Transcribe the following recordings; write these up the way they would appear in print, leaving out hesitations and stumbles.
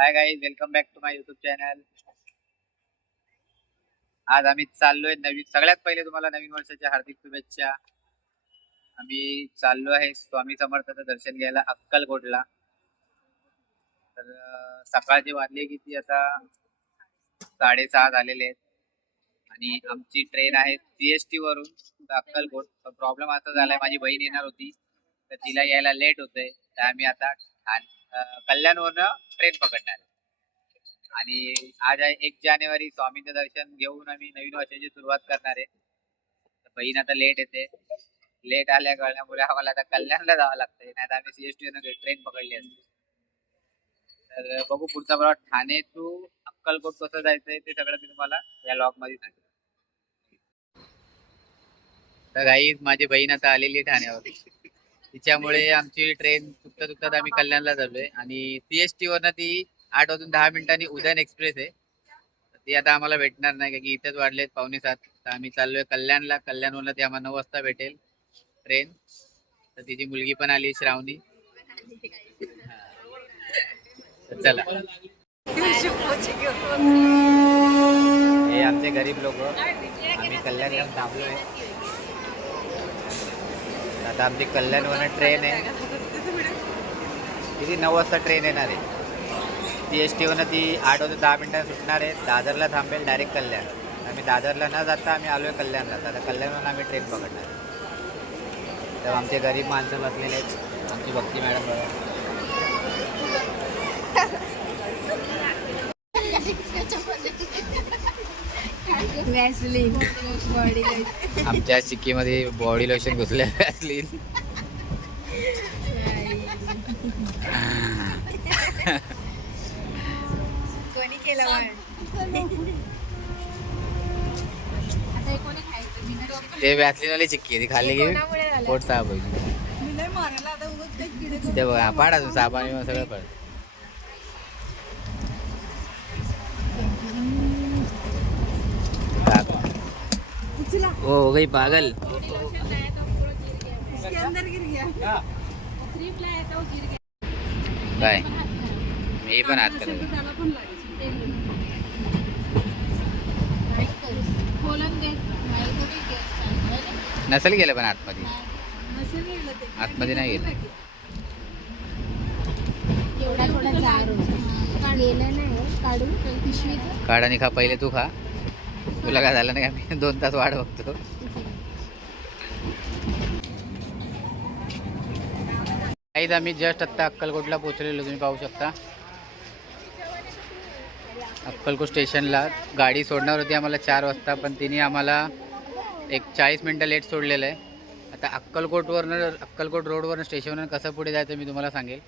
High guys, welcome back to my YouTube channel. आज आम्ही चाललोय सगळ्यात पहिले तुम्हाला नवीन वर्षाच्या हार्दिक शुभेच्छा. आम्ही चाललो आहे स्वामी समर्थाचं दर्शन घ्यायला अक्कलकोटला. तर सकाळचे वाजले किती आता 6:30 झालेले आहेत आणि आमची ट्रेन आहे CST वरून अक्कलकोट. प्रॉब्लेम असा झालाय, माझी बहीण येणार होती तर तिला यायला लेट होतंय, तर आम्ही आता कल्याणवरनं ट्रेन पकडणार आहे. आणि आज आहे 1 जानेवारी. स्वामींचं दर्शन घेऊन आम्ही नवीन वर्षाची सुरुवात करणार आहे. बहीण आता लेट येते. लेट आल्या कळल्यामुळे आम्हाला आता कल्याणला जावं लागतंय, नाही तर आम्ही CST ट्रेन पकडली असते. तर बघू पुढचा प्रवास ठाणे टू अक्कलकोट कसं जायचंय ते सगळं मी तुम्हाला या लॉग मध्ये सांगेन. तर गाईज, माझी बहीण आता आलेली ठाण्यावर. तिच्यामुळे आमची ट्रेन चुकता चुकतात आम्ही कल्याणला चाललोय आणि CST वरनं ती 8 वाजून 10 मिनिटांनी उदयन एक्सप्रेस आहे. ती आता आम्हाला भेटणार नाही, कारण की इथेच वाढलेत 6:45. तर आम्ही चाललोय कल्याणला. कल्याणवरनं ती आम्हाला 9 वाजता भेटेल ट्रेन. तर तिची मुलगी पण आली, श्रावणी. तर चला, हे आमचे गरीब लोक. आम्ही कल्याणला थांबलोय. आता आमची कल्याणवरनं ट्रेन आहे. किती 9 वाजता ट्रेन येणार आहे. CST वरनं ती 8 वाजून 10 मिनिटांनी सुटणार आहे. दादरला थांबेल डायरेक्ट कल्याण. आम्ही दादरला न जाता आम्ही आलोय कल्याणला. आता कल्याणवरून आम्ही ट्रेन पकडणार. तर आमचे गरीब माणसं बसलेले आहेत. आमची भक्ती मॅडम बघा. आमच्या चिक्कीमध्ये बॉडी लोशन घुसले. वॅसलीन. कोणी केलं ते वॅसलीनवाली चिक्की ती खाल्ली की पोट साफ होईल. ते बघा पाड अजून साबानी सगळं पड. हो गई पागल. काय मी पण हात करत नसेल गेलं, पण आतमध्ये नाही गेलं. काढ आणि खा. पहिले तू खा. तुला काय झालं नाही का? मी 2 तास वाट बघतो. काहीच आम्ही जस्ट आत्ता अक्कलकोटला पोहोचलेलो. तुम्ही पाहू शकता अक्कलकोट स्टेशनला गाडी सोडणार होती आम्हाला 4 वाजता, पण तिने आम्हाला एक 40 मिनटं लेट सोडलेलं आहे. आता अक्कलकोट रोडवरनं स्टेशनवरून कसं पुढे जायचं मी तुम्हाला सांगेल.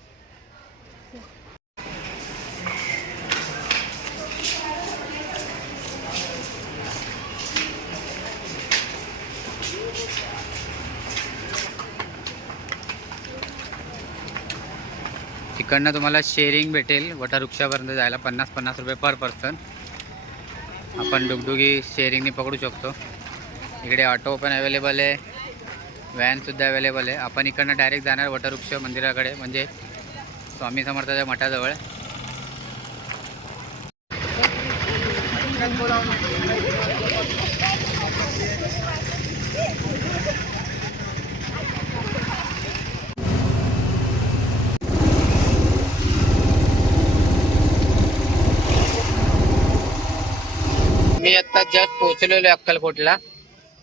तिकडनं तुम्हाला शेअरिंग भेटेल वटावृक्षापर्यंत जायला 50-50 रुपये पर पर्सन. आपण डुगडुगी शेअरिंगने पकडू शकतो. इकडे ऑटो पण अवेलेबल आहे, व्हॅनसुद्धा अवेलेबल आहे. आपण इकडनं डायरेक्ट जाणार वटवृक्ष मंदिराकडे, म्हणजे स्वामी समर्थाच्या मठाजवळ. मी आत्ता जस्ट पोहोचलेलो आहे अक्कलकोटला.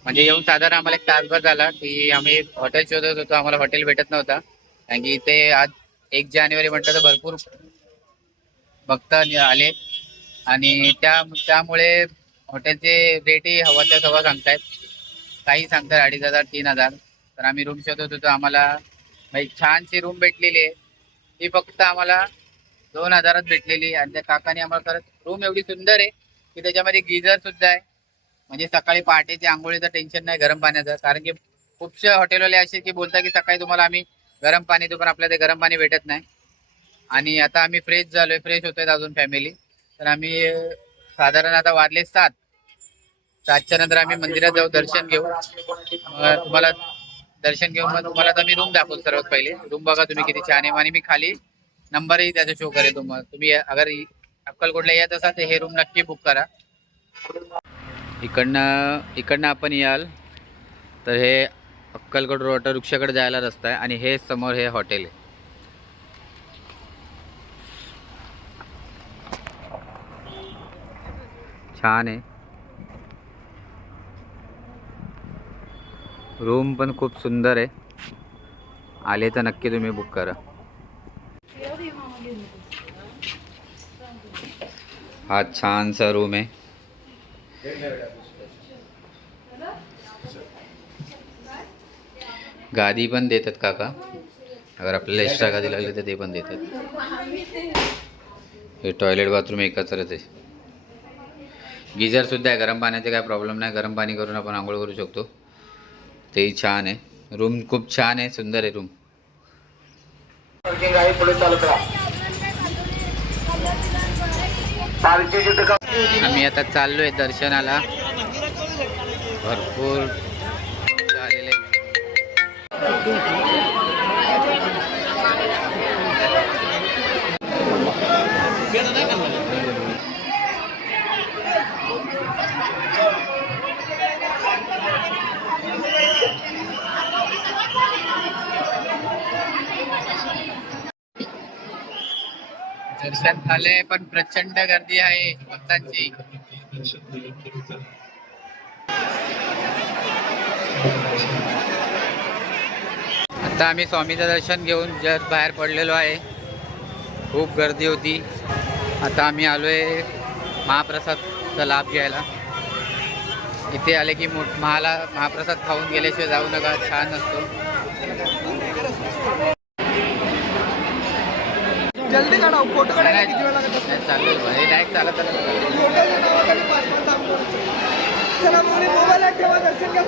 म्हणजे येऊन साधारण आम्हाला 1 तासभर झाला की आम्ही हॉटेल शोधत होतो. आम्हाला हॉटेल भेटत नव्हता, कारण की इथे आज 1 जानेवारी म्हटलं तर भरपूर भक्त आले आणि त्यामुळे हॉटेलचे रेटही हवाच्या हवा सांगतायत. काही सांगतात 2,500 3,000. तर आम्ही रूम शोधत होतो. आम्हाला एक छानशी रूम भेटलेली आहे. ती फक्त आम्हाला 2,000त भेटलेली. आणि त्या काकाने आम्हाला करत रूम एवढी सुंदर आहे की त्याच्यामध्ये गिझर सुद्धा आहे. म्हणजे सकाळी पहाटेची आंघोळीचं टेन्शन नाही, गरम पाण्याचं. कारण की खूपशे हॉटेलवाले असे की बोलतात की सकाळी तुम्हाला आम्ही गरम पाणी देऊ, पण आपल्याला ते गरम पाणी भेटत नाही. आणि आता आम्ही फ्रेश झालोय, फ्रेश होतोय अजून फॅमिली. तर आम्ही साधारण आता वाजले 7च्या नंतर आम्ही मंदिरात जाऊ, दर्शन घेऊ. तुम्हाला दर्शन घेऊन मग तुम्हाला आता मी रूम दाखवतो. सर्वात पहिले रूम बघा तुम्ही किती छान आहे. आणि मी खाली नंबरही त्याचा शो करेल तुम्हाला. तुम्ही अगर अक्कलकोटला येत असाल तर हे रूम नक्की बुक करा. इकडनं आपण याल तर हे अक्कलकोट रोड रिक्षाकडे जायला रस्ता आहे आणि हे समोर हे हॉटेल आहे. छान आहे. रूम पण खूप सुंदर आहे. आले तर नक्की तुम्ही बुक करा. हा छानसा रूम आहे. गादी पण देतात काका, अगर आपल्याला एक्स्ट्रा गादी लागली तर ते पण देतात. हे टॉयलेट बाथरूम एकत्रच आहे. गिझर सुद्धा आहे, गरम पाण्याचे काय प्रॉब्लेम नाही. गरम पाणी करून आपण आंघोळ करू शकतो. तेही छान आहे. रूम खूप छान आहे, सुंदर आहे रूम. आम्ही आता चाललोय दर्शनाला. भरपूर झालेले. दर्शन झाले पण प्रचंड गर्दी आहे भक्तांची. आता आम्ही स्वामीचं दर्शन घेऊन जस्ट बाहेर पडलेलो आहे. खूप गर्दी होती. आता आम्ही आलोय महाप्रसादचा लाभ घ्यायला. इथे आले की महाप्रसाद खाऊन गेल्याशिवाय जाऊ नका, छान असतो. जल्दी काढा फोटो काढायला किती वेळ लागत असेल? चालू आहे डायरेक्ट चालत मोबाईलच्या नावाखाली 5 मिनिट थांबतो. चला मोबाईल ठेवा, दर्शन घ्या.